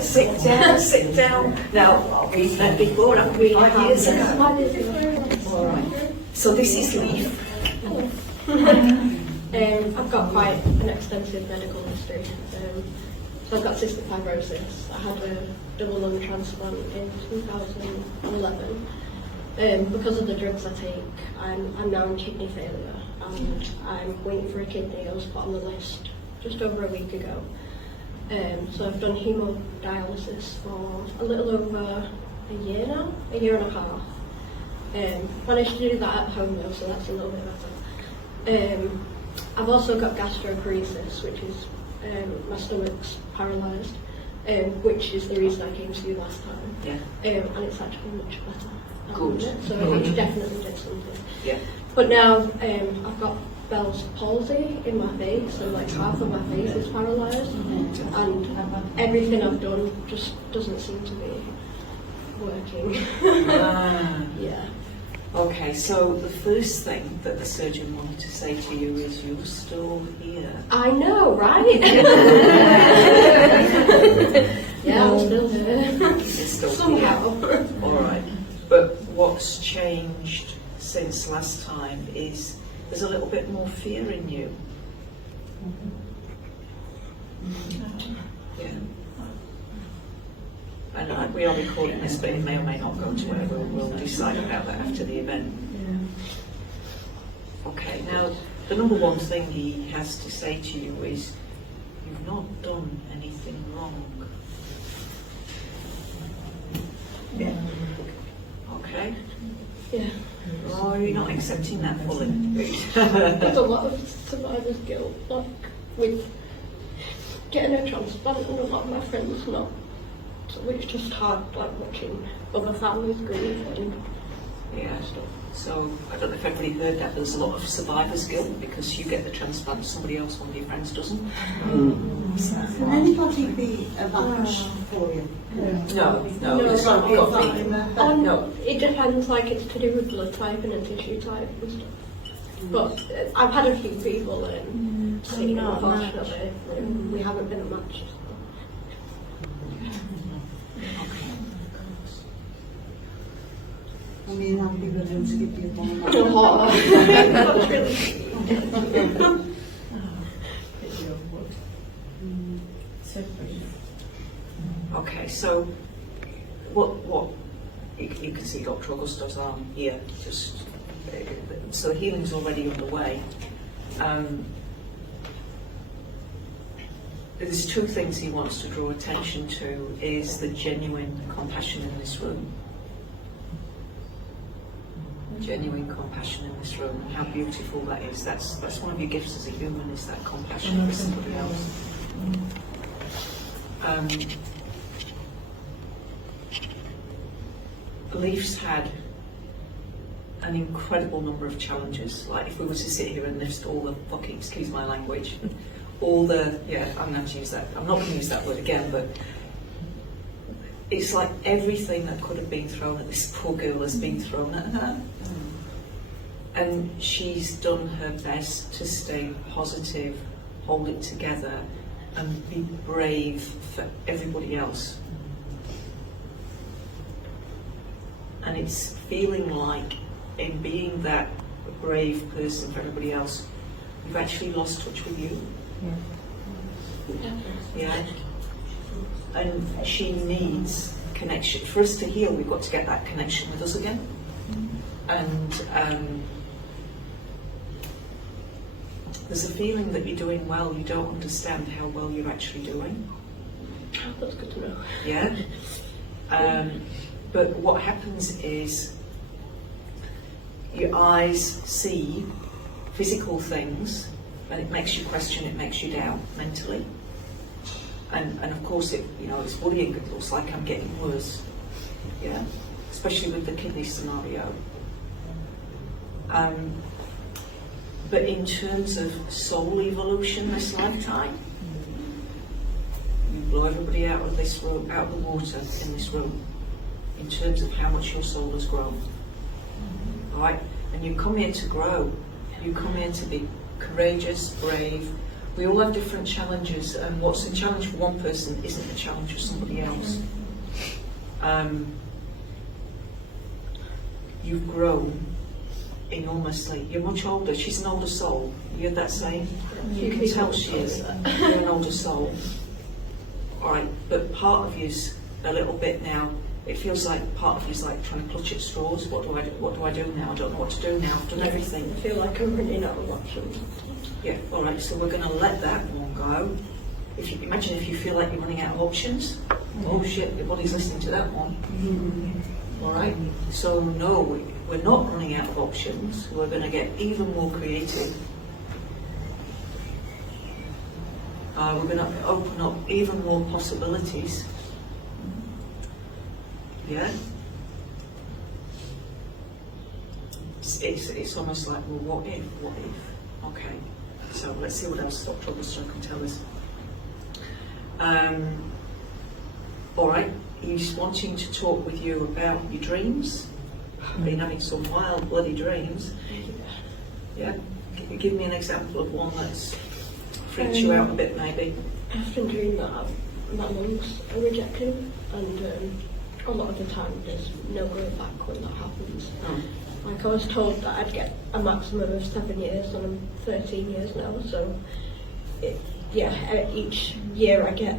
right, sit down, sit down. Now, we've met before, haven't we, like years ago? All right. So this is Leaf. I've got quite an extensive medical history. So I've got cystic fibrosis. I had a double lung transplant in 2011. Because of the drugs I take, I'm now in kidney failure, and I'm waiting for a kidney. I was put on the list just over a week ago. So I've done hemodialysis for a little over a year now, a year and a half. Managed to do that at home though, so that's a little bit better. I've also got gastroparesis, which is my stomach's paralysed, which is the reason I came to you last time. Yeah. And it's actually much better. Good. So it definitely did something. Yeah. But now I've got Bell's palsy in my face, and like half of my face is paralysed, and everything I've done just doesn't seem to be working. Yeah. Okay, so the first thing that the surgeon wanted to say to you is you're still here. I know, right? Yeah, I'm still here. You're still Somehow. here. All right. But what's changed since last time is there's a little bit more fear in you. Yeah. And we are recording this, but it may or may not go to where we'll decide about that after the event. Okay, now the number one thing he has to say to you is you've not done anything wrong. Yeah. Okay? Yeah. Oh, you're not accepting that fully. There's a lot of survivor's guilt, like with getting a transplant, and a lot of my friends not. So it's just hard, like watching other families grieve and Yeah. stuff. So I don't know if everybody heard that. There's a lot of survivor's guilt because you get the transplant, somebody else, one of your friends doesn't. Can anybody be a match for you? No. No, It's not got to be. No. It depends, like it's to do with blood type and tissue type and stuff. But I've had a few people saying, unfortunately, we haven't been a match. I mean, I'll be willing to give you one. Okay, so what you can see Dr. Augusto's arm here, just so healing's already underway. There's two things he wants to draw attention to is the genuine compassion in this room. Genuine compassion in this room, and how beautiful that is. That's one of your gifts as a human, is that compassion for somebody else. Leaf's had an incredible number of challenges. Like if we were to sit here and list all the fucking, excuse my language, all the, I'm going to use that. I'm not going to use that word again, but it's like everything that could have been thrown at this poor girl has been thrown at her. And she's done her best to stay positive, hold it together, and be brave for everybody else. And it's feeling like, in being that brave person for everybody else, you've actually lost touch with you. Yeah. And she needs connection. For us to heal, we've got to get that connection with us again. And there's a feeling that you're doing well. You don't understand how well you're actually doing. Oh, that's good to know. Yeah. But what happens is your eyes see physical things, and it makes you question, it makes you doubt mentally. And of course it's worrying. It looks like I'm getting worse. Yeah. Especially with the kidney scenario. But in terms of soul evolution this lifetime, you blow everybody out of this room, out of the water in this room, in terms of how much your soul has grown. All right? And you come here to grow. You come here to be courageous, brave, We all have different challenges, and what's a challenge for one person isn't a challenge for somebody else. You've grown enormously. You're much older. She's an older soul. You heard that saying? You can tell she is. You're an older soul. All right, but part of you's a little bit now. It feels like part of you's like trying to clutch at straws. What do I do now? I don't know what to do now. I've done everything. I feel like I'm running out of options. Yeah, all right, so we're going to let that one go. If you imagine if you feel like you're running out of options, oh shit, your body's listening to that one. All right, so no, we're not running out of options. We're going to get even more creative. We're going to open up even more possibilities. Yeah. It's almost like, well, what if? Okay. So let's see what else Dr. Augusta can tell us. All right, he's wanting to talk with you about your dreams. Been having some wild bloody dreams. Yeah. Give me an example of one that's freaked you out a bit, maybe. I often dream that my lungs are rejected, and a lot of the time there's no going back when that happens. Oh. Like, I was told that I'd get a maximum of 7 years, and I'm 13 years now, so each year I get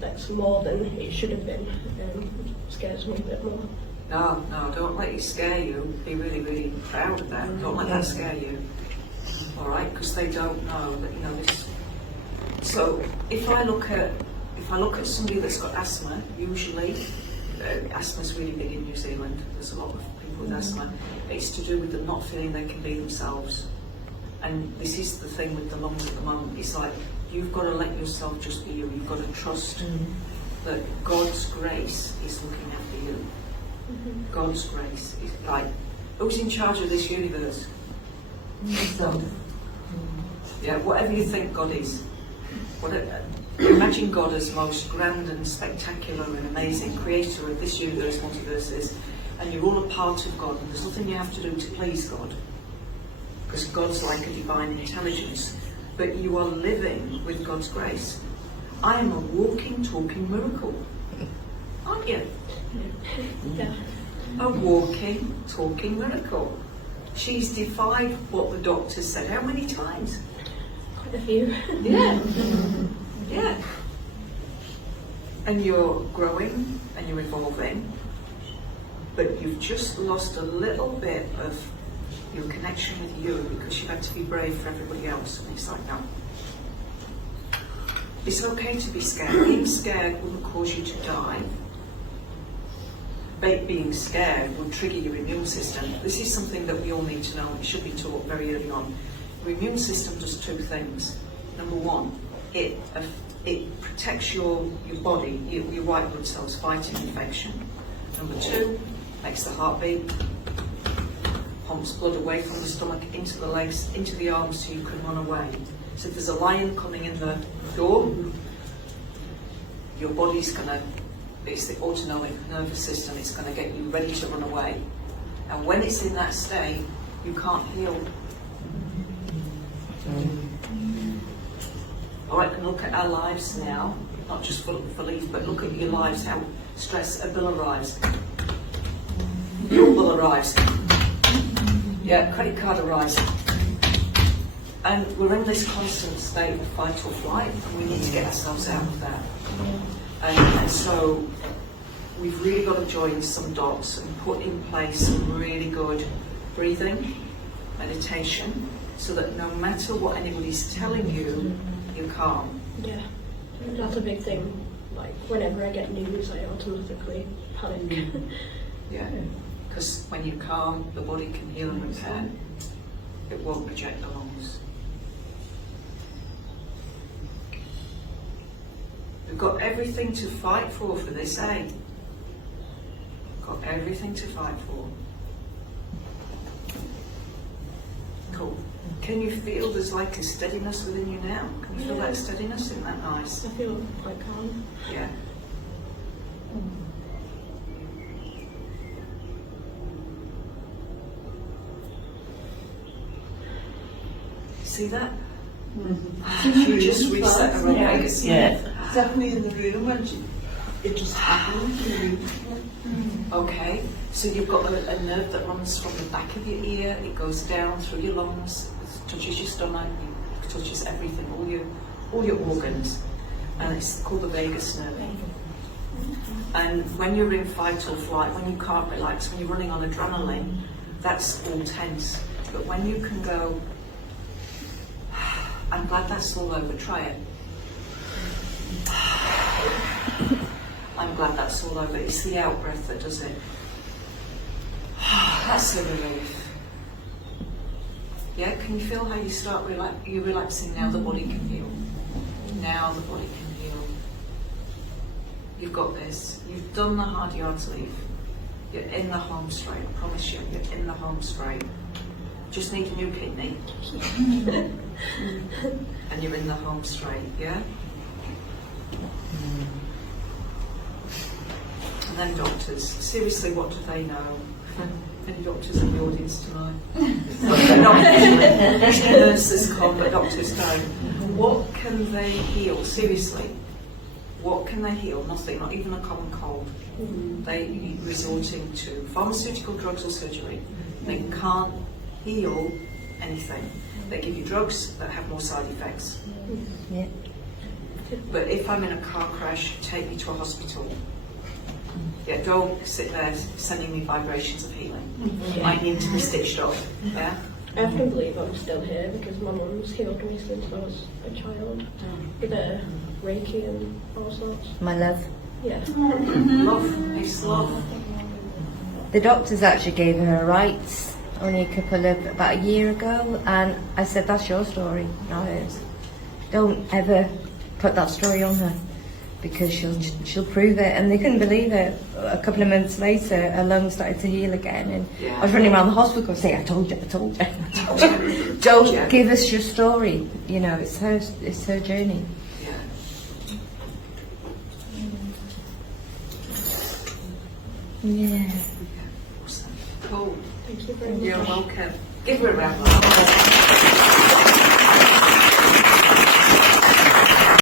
that's more than it should have been. Scares me a bit more. No, don't let it scare you. Be really, really proud of that. Don't let that scare you. All right, because they don't know that this. So if I look at somebody that's got asthma, usually asthma's really big in New Zealand. There's a lot of people with asthma. It's to do with them not feeling they can be themselves. And this is the thing with the lungs at the moment. It's like you've got to let yourself just be you. You've got to trust that God's grace is looking after you. God's grace is like, who's in charge of this universe? God. Yeah, whatever you think God is. Imagine God as most grand and spectacular and amazing creator of this universe, multiverses, and you're all a part of God, and there's nothing you have to do to please God, because God's like a divine intelligence, but you are living with God's grace. I am a walking, talking miracle, aren't you? Yeah. A walking, talking miracle. She's defied what the doctor said. How many times? Quite a few. Yeah. Yeah. And you're growing and you're evolving, but you've just lost a little bit of your connection with you because you've had to be brave for everybody else. And it's like, no. It's okay to be scared. Being scared wouldn't cause you to die. Being scared will trigger your immune system. This is something that we all need to know. It should be taught very early on. Your immune system does two things. Number one, it protects your body, your white blood cells fighting infection. Number two, makes the heart beat, pumps blood away from the stomach into the legs, into the arms so you can run away. So if there's a lion coming in the door, your body's going to, it's the autonomic nervous system, it's going to get you ready to run away. And when it's in that state, you can't heal. All right, and look at our lives now, not just for Leaf, but look at your lives, how a bill arrives. Your bill arrives. Yeah, credit card arrives. And we're in this constant state of fight or flight, and we need to get ourselves out of that. And so we've really got to join some dots and put in place some really good breathing, meditation, so that no matter what anybody's telling you, you're calm. Yeah, that's a big thing. Like, whenever I get news, I automatically panic. Yeah, because when you're calm, the body can heal and repair. It won't reject the lungs. We've got everything to fight for this, eh? Got everything to fight for. Cool. Can you feel there's like a steadiness within you now? Can you feel that steadiness? Isn't that nice? I feel quite calm. Yeah. See that? You just reset the vagus nerve. Definitely in the room when it just happened in the room. Okay, so you've got a nerve that runs from the back of your ear, it goes down through your lungs, it touches your stomach, it touches everything, all your organs, and it's called the vagus nerve. And when you're in fight or flight, when you can't relax, when you're running on adrenaline, that's all tense. But when you can go, I'm glad that's all over, try it. I'm glad that's all over. It's the out breath that does it. That's a relief. Yeah, can you feel how you start you're relaxing now? The body can heal. Now the body can heal. You've got this. You've done the hard yards leave. You're in the home straight. I promise you, you're in the home straight. Just need a new kidney. And you're in the home straight, yeah? And then doctors. Seriously, what do they know? Any doctors in the audience tonight? Nurses come, but doctors don't. What can they heal? Seriously, what can they heal? Nothing, not even a common cold. They resorting to pharmaceutical drugs or surgery. They can't heal anything. They give you drugs that have more side effects. Yeah. But if I'm in a car crash, take me to a hospital. Yeah, don't sit there sending me vibrations of healing. I need to be stitched up. Yeah. I often believe I'm still here because my mum's healed me since I was a child. With Reiki and all sorts. My love. Yeah. Love. It's love. The doctors actually gave her rights only about a year ago, and I said, that's your story, not hers. Don't ever put that story on her, because she'll prove it. And they couldn't believe it. A couple of months later, her lungs started to heal again, and I was running around the hospital saying, I told you. Don't give us your story. You know, it's her journey. Yeah. Yeah. Awesome. Cool. Thank you very much. You're welcome. Give her a round of applause.